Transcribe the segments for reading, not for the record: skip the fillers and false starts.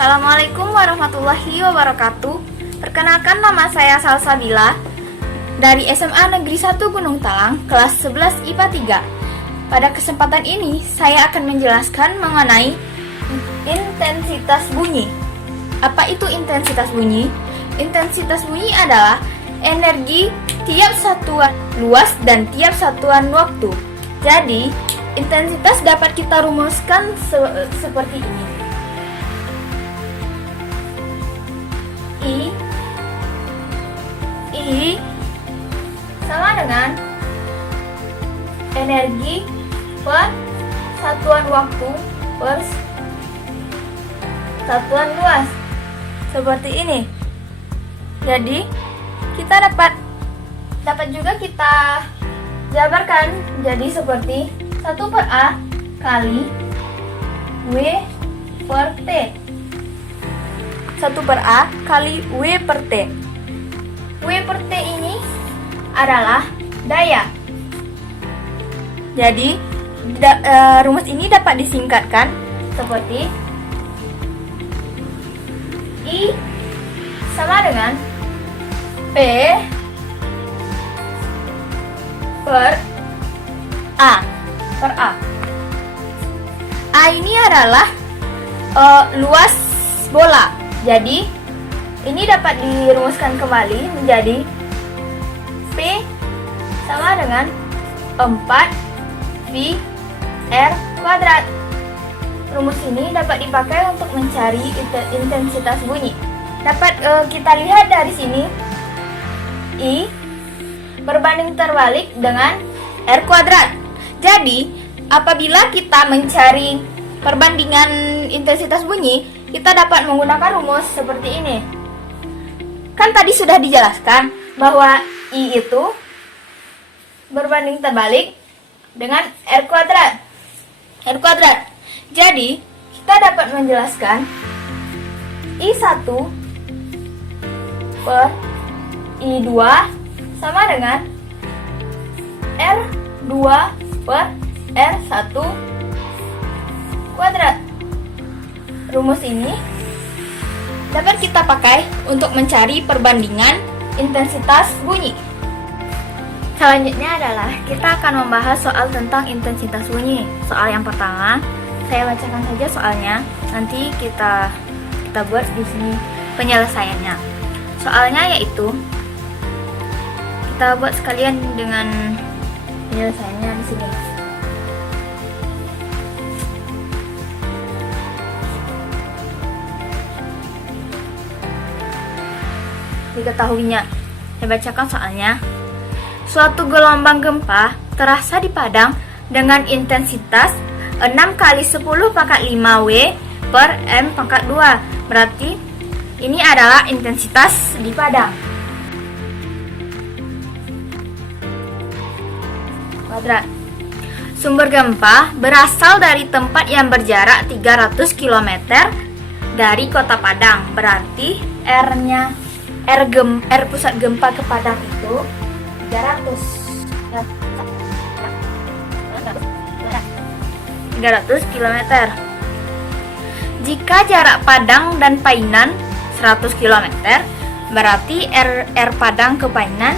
Assalamualaikum warahmatullahi wabarakatuh. Perkenalkan, nama saya Salsabila dari SMA Negeri 1 Gunung Talang, kelas 11 IPA 3. Pada kesempatan ini, saya akan menjelaskan mengenai intensitas bunyi. Apa itu intensitas bunyi? Intensitas bunyi adalah energi tiap satuan luas dan tiap satuan waktu. Jadi, intensitas dapat kita rumuskan seperti ini. I sama dengan energi per satuan waktu per satuan luas. Seperti ini. Jadi, kita dapat juga kita jabarkan jadi seperti 1/A kali W per T. 1/A kali W per T. W per T ini adalah daya. Jadi, rumus ini dapat disingkatkan seperti I sama dengan P per A. A ini adalah luas bola. Jadi, ini dapat dirumuskan kembali menjadi P sama dengan 4 R kuadrat. Rumus ini dapat dipakai untuk mencari intensitas bunyi. Dapat kita lihat dari sini, I berbanding terbalik dengan R kuadrat. Jadi, apabila kita mencari perbandingan intensitas bunyi, kita dapat menggunakan rumus seperti ini. Kan tadi sudah dijelaskan bahwa I itu berbanding terbalik dengan R kuadrat. Jadi, kita dapat menjelaskan I1 per I2 sama dengan R2 per R1 kuadrat. Rumus ini dapat kita pakai untuk mencari perbandingan intensitas bunyi. Selanjutnya adalah kita akan membahas soal tentang intensitas bunyi. Soal yang pertama, saya bacakan saja soalnya. Nanti kita buat di sini penyelesaiannya. Soalnya yaitu kita buat sekalian dengan penyelesaiannya di sini. Diketahuinya. Saya bacakan soalnya. Suatu gelombang gempa terasa di Padang dengan intensitas 6 kali 10 pangkat 5 W per M pangkat 2. Berarti ini adalah intensitas di Padang. Kuadrat. Sumber gempa berasal dari tempat yang berjarak 300 km dari kota Padang. Berarti R pusat gempa ke Padang itu 300 km. Jika jarak Padang dan Painan 100 km, berarti R Padang ke Painan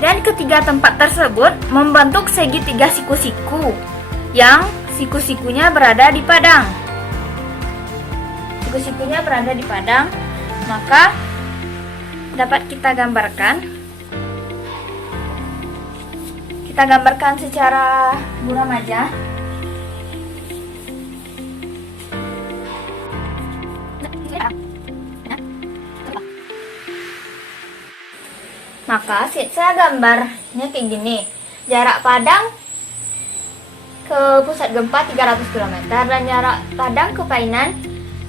dan ketiga tempat tersebut membentuk segitiga siku-siku yang siku-sikunya berada di Padang. Maka dapat kita gambarkan secara buram aja. Maka saya gambarnya kayak gini. Jarak Padang ke pusat gempa 300 km dan jarak Padang ke Painan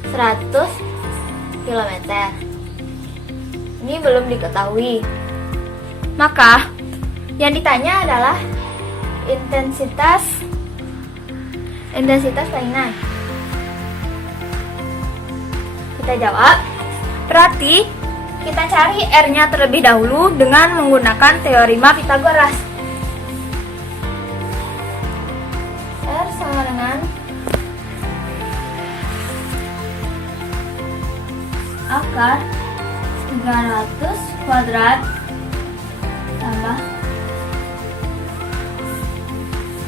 100 km. Ini belum diketahui. Maka yang ditanya adalah intensitas Painan. Kita jawab. Berarti kita cari R-nya terlebih dahulu dengan menggunakan teorema Pythagoras. R sama dengan akar 300 kuadrat tambah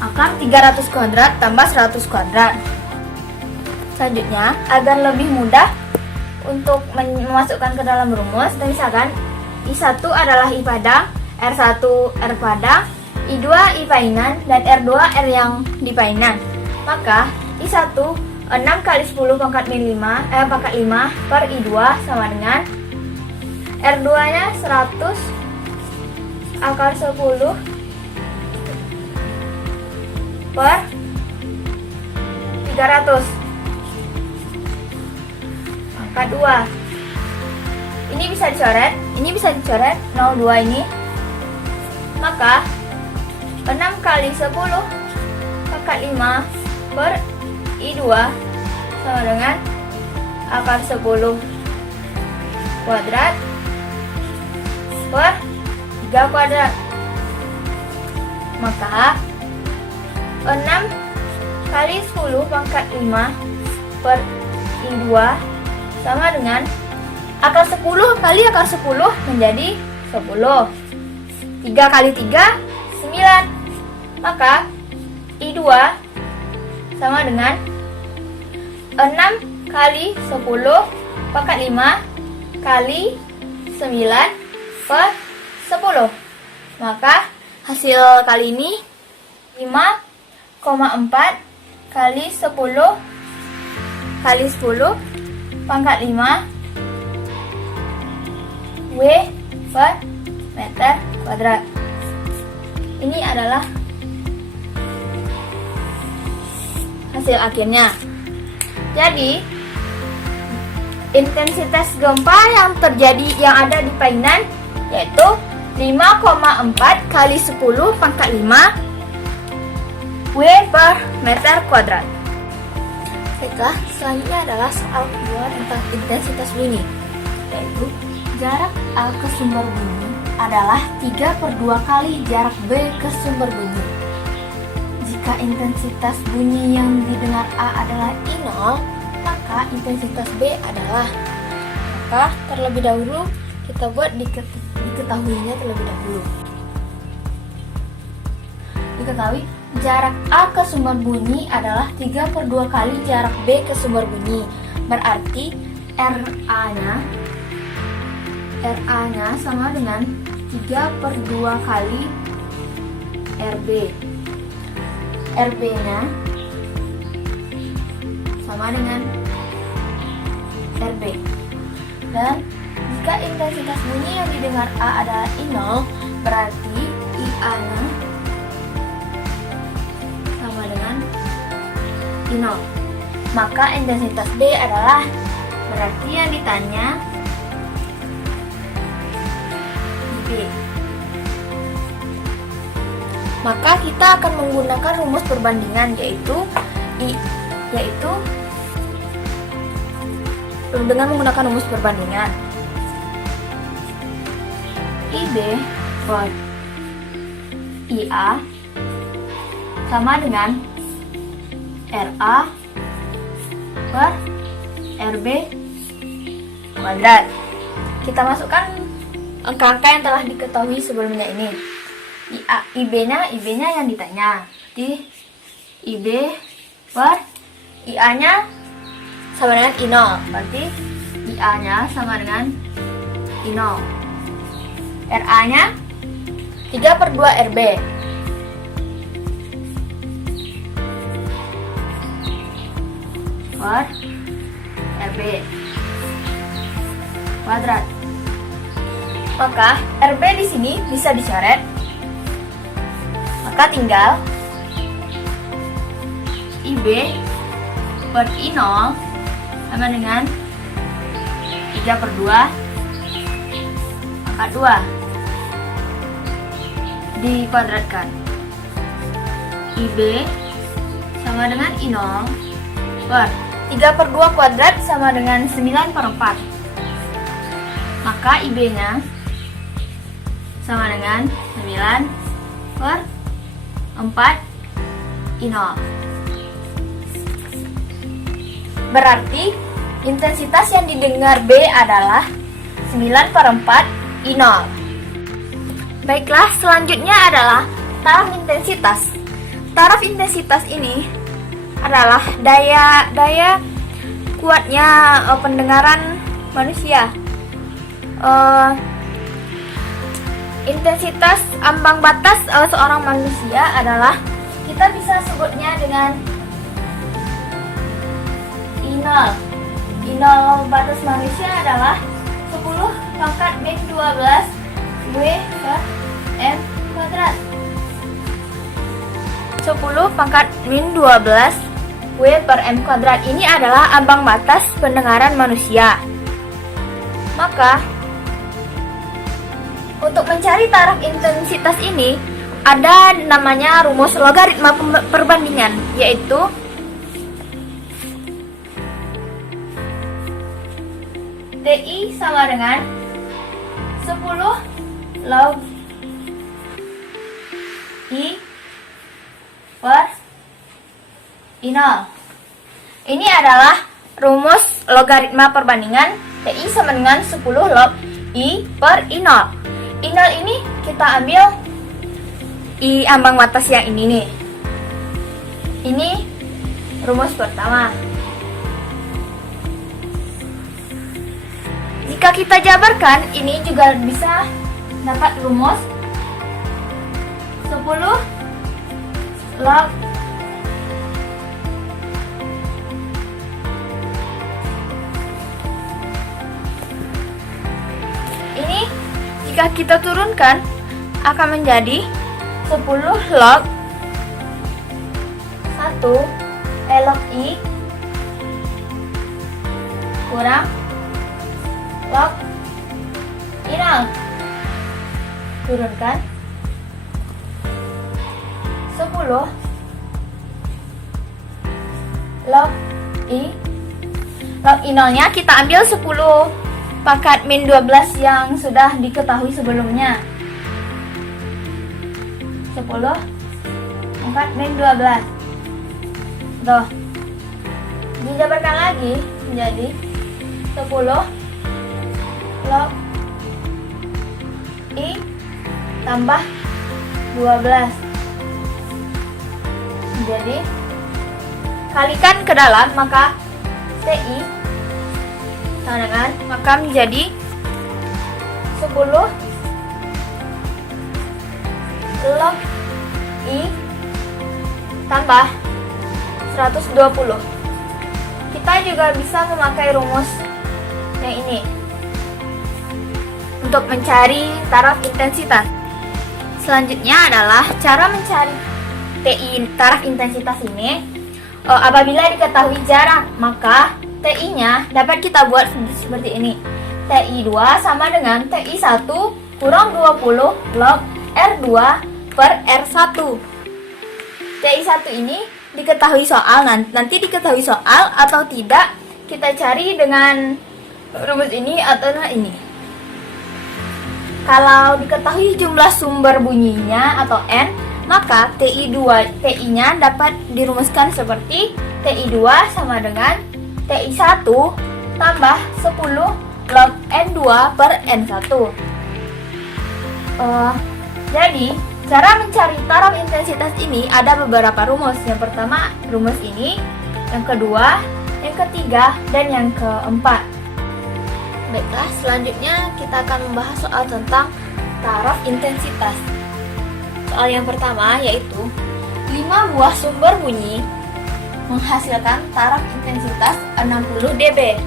akar 300 kuadrat tambah 100 kuadrat. Selanjutnya, agar lebih mudah untuk memasukkan ke dalam rumus, misalkan I1 adalah I padang, R1 R padang, I2 I painan, dan R2 R yang dipainan. Maka I1 6 kali 10 pangkat 5 per I2 sama dengan R2 nya 100 akar 10 per 300 pangkat 2. Ini bisa dicoret 02 ini. Maka 6 kali 10 pangkat 5 per I2 sama dengan akar 10 kuadrat per 3 kuadrat. Maka 6 kali 10 pangkat 5 per I2 sama dengan akar 10 kali akar 10 menjadi 10. 3 kali 3 9. Maka I2 sama dengan 6 kali 10 pangkat 5 kali 9 per 10. Maka hasil kali ini 5,4 kali 10 kali 10 pangkat 5 W per meter kuadrat. Ini adalah hasil akhirnya. Jadi intensitas gempa yang ada di Painan yaitu 5,4 kali 10 pangkat 5 W per meter kuadrat. Baiklah, selanjutnya adalah soal kedua tentang intensitas bunyi, yaitu jarak A ke sumber bunyi adalah 3/2 kali jarak B ke sumber bunyi. Jika intensitas bunyi yang didengar A adalah I0, maka intensitas B adalah. Maka terlebih dahulu kita buat diketahuinya terlebih dahulu. Diketahui jarak A ke sumber bunyi adalah 3/2 kali jarak B ke sumber bunyi. Berarti RA-nya sama dengan 3/2 kali RB. RB-nya sama dengan RB. Dan jika intensitas bunyi yang didengar A adalah I0, berarti IA-nya sama dengan I0. Maka intensitas B adalah, berarti yang ditanya IB. Maka kita akan menggunakan rumus perbandingan yaitu dengan menggunakan rumus perbandingan IB per IA sama dengan RA per RB kuadrat. Kita masukkan angka-angka yang telah diketahui sebelumnya ini. IB-nya yang ditanya. Jadi IB per IA-nya sama dengan I0. Berarti IA-nya sama dengan I0. RA-nya 3/2 RB. Per RB kuadrat. Maka RB di sini bisa dicoret. Maka tinggal IB per I0 sama dengan 3/2 pangkat 2 dikuadratkan. IB sama dengan I0 per 3/2 kuadrat sama dengan 9/4. Maka IB-nya sama dengan 9/4 I0. Berarti intensitas yang didengar B adalah 9/4 I0. Baiklah, selanjutnya adalah taraf intensitas. Taraf intensitas ini adalah daya kuatnya pendengaran manusia. Intensitas ambang batas seorang manusia adalah, kita bisa sebutnya dengan I0. I0 batas manusia adalah 10⁻⁻12 W/m². 10⁻⁻12 W/m². Ini adalah ambang batas pendengaran manusia. Maka untuk mencari taraf intensitas ini ada namanya rumus logaritma perbandingan, yaitu TI sama dengan 10 log I per I0. Ini adalah rumus logaritma perbandingan TI sama dengan 10 log I per I0. I0 ini kita ambil I ambang batas yang ini nih. Ini rumus pertama. Jika kita jabarkan, ini juga bisa dapat rumus 10 log ini, jika kita turunkan akan menjadi 10 log 1 log I kurang log I0. Turunkan 10 log I. Log I0 nya kita ambil 10⁻⁻12 yang sudah diketahui sebelumnya. 10⁻⁻12. Tuh. Dijabarkan lagi menjadi 10 log I tambah 12. Jadi kalikan ke dalam, maka TI sama dengan, maka menjadi 10 log I tambah 120. Kita juga bisa memakai rumus yang ini untuk mencari taraf intensitas. Selanjutnya adalah cara mencari TI taraf intensitas ini. Apabila diketahui jarak, maka TI-nya dapat kita buat seperti ini. TI2 sama dengan TI1 kurang 20 log R2 per R1. TI1 ini diketahui soal, nanti diketahui soal atau tidak, kita cari dengan rumus ini atau ini. Kalau diketahui jumlah sumber bunyinya atau N, maka TI-nya dapat dirumuskan seperti TI2 sama dengan TI1 tambah 10 log N2 per N1. Jadi, cara mencari taraf intensitas ini ada beberapa rumus. Yang pertama, rumus ini. Yang kedua, yang ketiga, dan yang keempat. Baiklah, selanjutnya kita akan membahas soal tentang taraf intensitas. Soal yang pertama yaitu 5 buah sumber bunyi menghasilkan taraf intensitas 60 dB.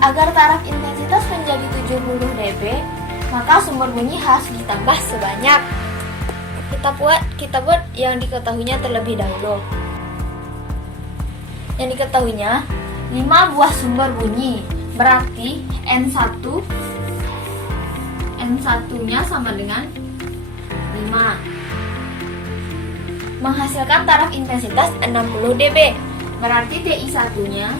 Agar taraf intensitas menjadi 70 dB, maka sumber bunyi harus ditambah sebanyak. Kita buat yang diketahuinya terlebih dahulu. Yang diketahuinya 5 buah sumber bunyi, berarti N1-nya sama dengan 5. Menghasilkan taraf intensitas 60 dB. Berarti TI1-nya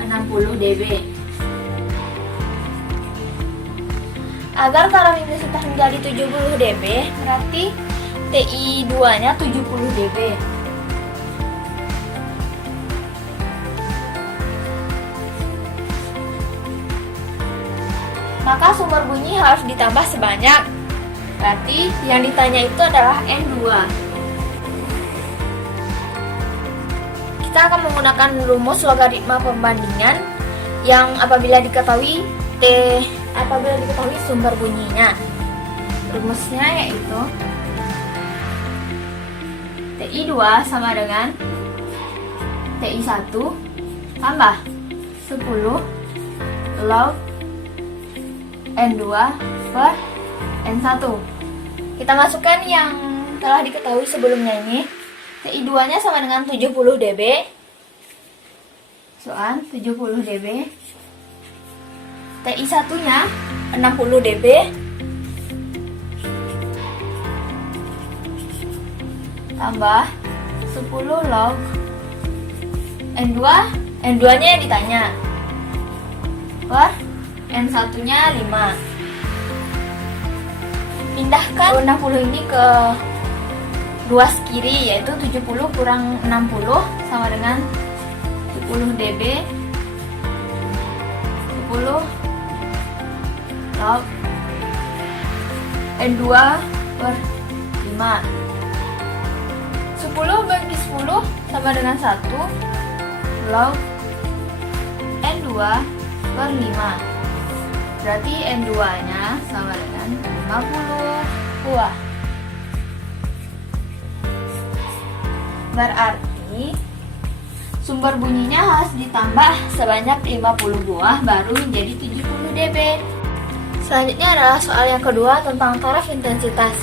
60 dB. Agar taraf intensitas menjadi 70 dB, berarti TI2-nya 70 dB. maka sumber bunyi harus ditambah sebanyak. Berarti yang ditanya itu adalah N2. Kita akan menggunakan rumus logaritma perbandingan yang apabila diketahui sumber bunyinya. Rumusnya yaitu TI2 sama dengan TI1 tambah 10 log N2 per N1. Kita masukkan yang telah diketahui sebelumnya ini. TI2-nya sama dengan 70 dB. Soal 70 dB. TI1-nya 60 dB. Tambah 10 log N2. N2-nya yang ditanya. Per N1-nya 5. Pindahkan 60 ini ke ruas kiri, yaitu 70 kurang 60 sama dengan 10 dB 10 log N2 per 5. 10 bagi 10 sama dengan 1 log N2 per 5. Berarti N2 nya sama dengan 50 buah. Berarti sumber bunyinya harus ditambah sebanyak 50 buah baru menjadi 70 dB. Selanjutnya adalah soal yang kedua tentang taraf intensitas.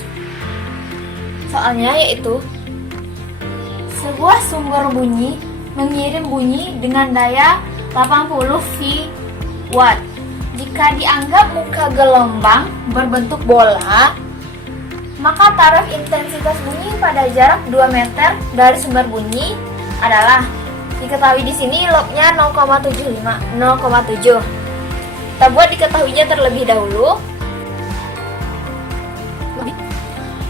Soalnya yaitu sebuah sumber bunyi mengirim bunyi dengan daya 80 V watt. Jika dianggap muka gelombang berbentuk bola, maka taraf intensitas bunyi pada jarak 2 meter dari sumber bunyi adalah, diketahui di sini lognya 0,7. Kita buat diketahuinya terlebih dahulu.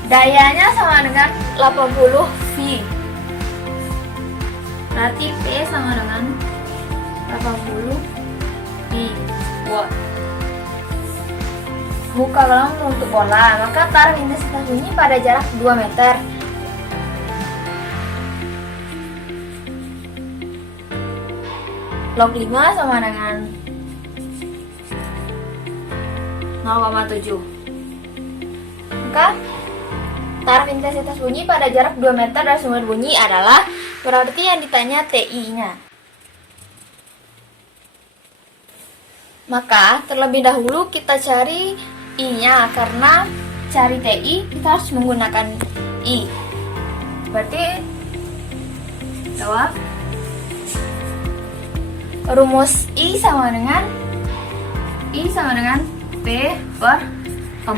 Dayanya sama dengan 80 V. Berarti P sama dengan 80 V watt. Muka gelombang untuk bola, maka taraf intensitas bunyi pada jarak 2 meter. Log 5 sama dengan 0,7. Maka taraf intensitas bunyi pada jarak 2 meter dari sumber bunyi adalah, berarti yang ditanya TI-nya. Maka terlebih dahulu kita cari I-nya, karena cari TI kita harus menggunakan I. Berarti jawab rumus I sama dengan P per 4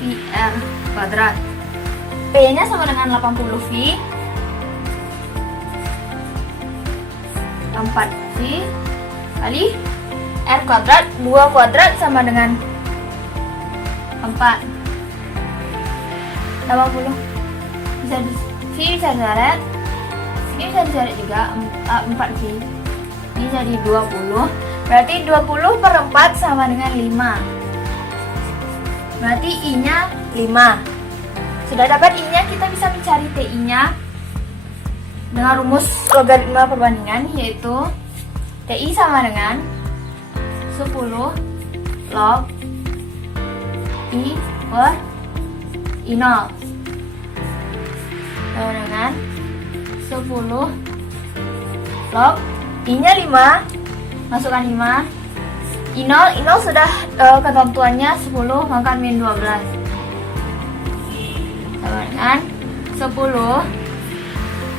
VR kuadrat. P-nya sama dengan 80 V. 4 V kali R kuadrat, 2 kuadrat sama dengan 4. 80 bisa V bisa dicoret, ini bisa dicoret juga, 4 V ini jadi 20. Berarti 20 per 4 sama dengan 5. Berarti I nya 5. Sudah dapat I nya, kita bisa mencari TI nya dengan rumus logaritma perbandingan, yaitu TI sama dengan 10 log I per I0 sama dengan 10 log I nya 5, masukkan 5. I0 sudah ketentuannya 10 maka min 12 sama dengan 10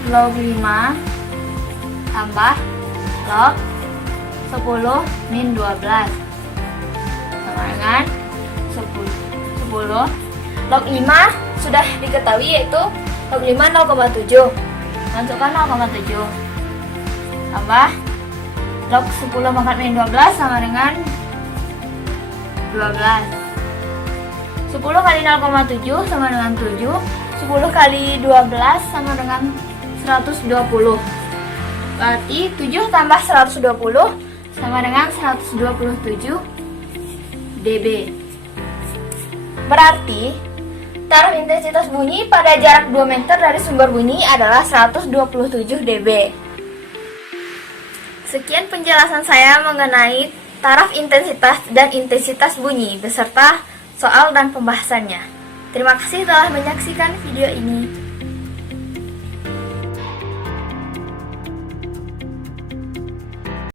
log 5 tambah log 10 min 12 sama dengan 10 log 5 sudah diketahui, yaitu log 5 0,7. Masukkan 0,7 tambah log 10 pangkat min 12 sama dengan 12. 10 kali 0,7 sama dengan 7. 10 kali 12 sama dengan 120. Berarti 7 tambah 120 sama dengan 127 dB. Berarti taraf intensitas bunyi pada jarak 2 meter dari sumber bunyi adalah 127 dB. Sekian penjelasan saya mengenai taraf intensitas dan intensitas bunyi beserta soal dan pembahasannya. Terima kasih telah menyaksikan video ini.